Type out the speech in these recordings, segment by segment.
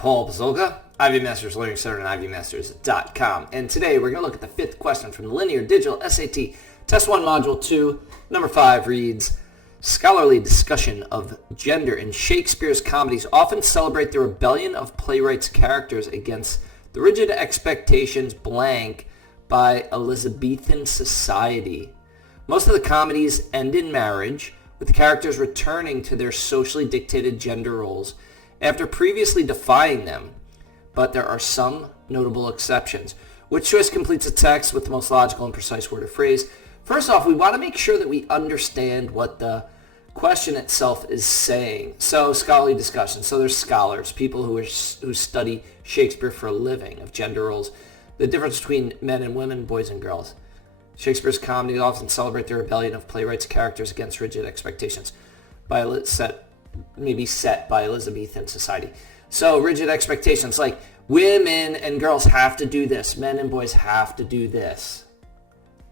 Paul Pazolka, Ivy Masters Learning Center and IvyMasters.com. And today we're going to look at the fifth question from the Linear Digital SAT Test 1 Module 2. Number 5 reads, scholarly discussion of gender in Shakespeare's comedies often celebrate the rebellion of playwrights' characters against the rigid expectations blank by Elizabethan society. Most of the comedies end in marriage, with the characters returning to their socially dictated gender roles after previously defying them, but there are some notable exceptions. Which choice completes a text with the most logical and precise word or phrase? First off, we want to make sure that we understand what the question itself is saying. So, scholarly discussion. So there's scholars, people who study Shakespeare for a living, of gender roles, the difference between men and women, boys and girls. Shakespeare's comedies often celebrate the rebellion of playwrights' characters against rigid expectations set by Elizabethan society. So rigid expectations, like women and girls have to do this, men and boys have to do this.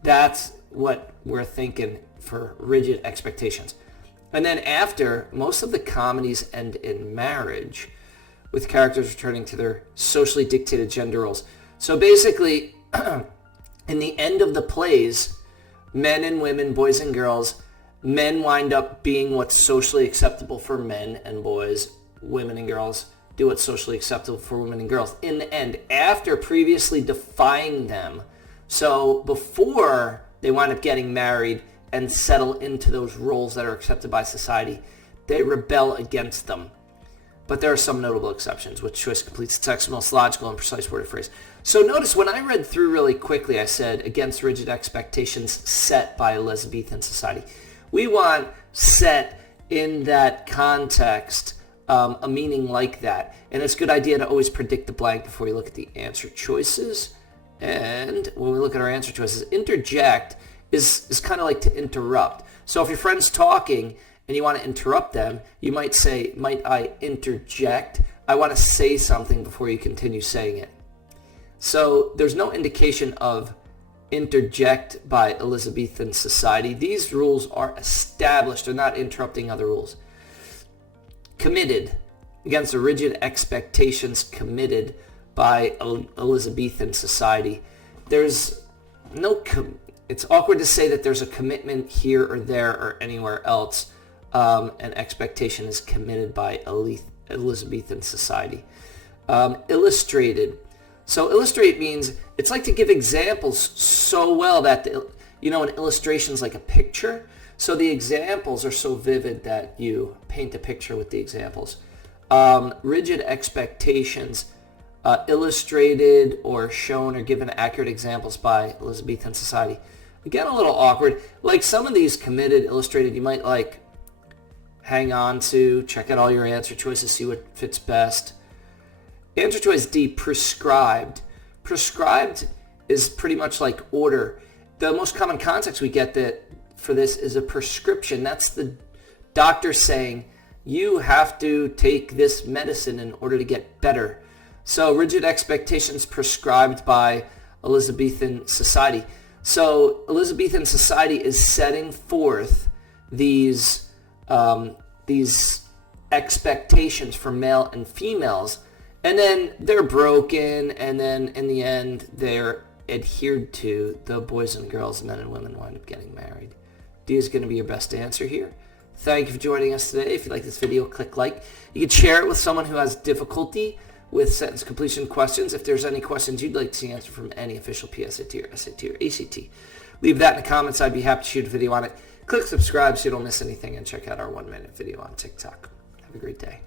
That's what we're thinking for rigid expectations. And then after, most of the comedies end in marriage, with characters returning to their socially dictated gender roles. So basically, in the end of the plays, men and women, boys and girls, men wind up being what's socially acceptable for men and boys, women and girls do what's socially acceptable for women and girls. In the end, after previously defying them, so before they wind up getting married and settle into those roles that are accepted by society, they rebel against them. But there are some notable exceptions. Which choice completes the text most logical and precise word or phrase? So notice when I read through really quickly, I said against rigid expectations set by Elizabethan society. We want set in that context, a meaning like that. And it's a good idea to always predict the blank before you look at the answer choices. And when we look at our answer choices, interject is kind of like to interrupt. So if your friend's talking and you want to interrupt them, you might say, might I interject? I want to say something before you continue saying it. So there's no indication of interject by Elizabethan society. These rules are established. They're not interrupting other rules. Committed, against the rigid expectations committed by Elizabethan society. There's no, it's awkward to say that there's a commitment here or there or anywhere else. An expectation is committed by Elizabethan society. Illustrated. So illustrate means it's like to give examples so well that, an illustration is like a picture. So the examples are so vivid that you paint a picture with the examples. Rigid expectations, illustrated or shown or given accurate examples by Elizabethan society. Again, a little awkward. Like some of these committed, illustrated, you might like hang on to, check out all your answer choices, see what fits best. Answer choice D, prescribed. Prescribed is pretty much like order. The most common context we get for this is a prescription. That's the doctor saying, you have to take this medicine in order to get better. So rigid expectations prescribed by Elizabethan society. So Elizabethan society is setting forth these expectations for male and females, and then they're broken, and then in the end they're adhered to. The boys and girls, men and women wind up getting married. D is going to be your best answer here. Thank you for joining us today. If you like this video, click like. You can share it with someone who has difficulty with sentence completion questions. If there's any questions you'd like to see answered from any official PSAT or SAT or ACT, leave that in the comments. I'd be happy to shoot a video on it. Click subscribe so you don't miss anything, and check out our 1-minute video on TikTok. Have a great day.